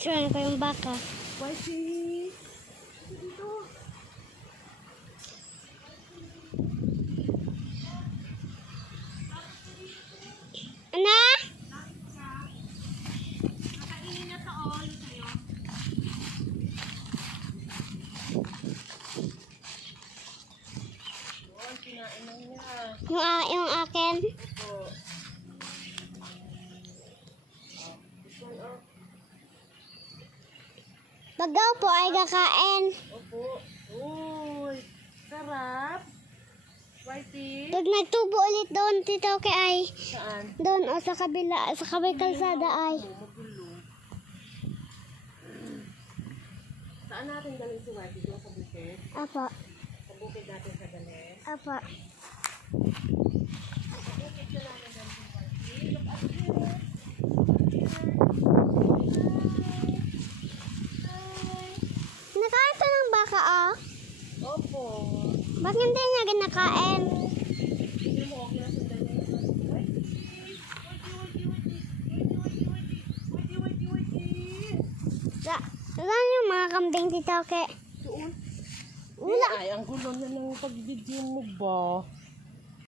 Sure ko yung baka. Whitey! Dito. Ana? Nakainin na to all sa'yo. Doon, kinain na niya. Yung akin. Opo. Bagaw po ay kakain. Opo. Uy, sarap. Whitey. Pag nagtubo ulit doon, tito kay ay. Saan? Doon o sa kabila, sa kabay kalsada ay. Magulo. Saan natin galing si Whitey? Doon sa bukid? Apa, Sa bukid natin sa galing? apa. Sa bukid ka namin galing si Whitey. Look at here. Nakain to ng baka ah. Opo. Bakit hindi niya ginakain? Hindi mo okay na sundan niya yung Whitey. Saan yung mga kambing tito kay? Doon. Wala. Ay, ang gulo na ng pag-video mo ba?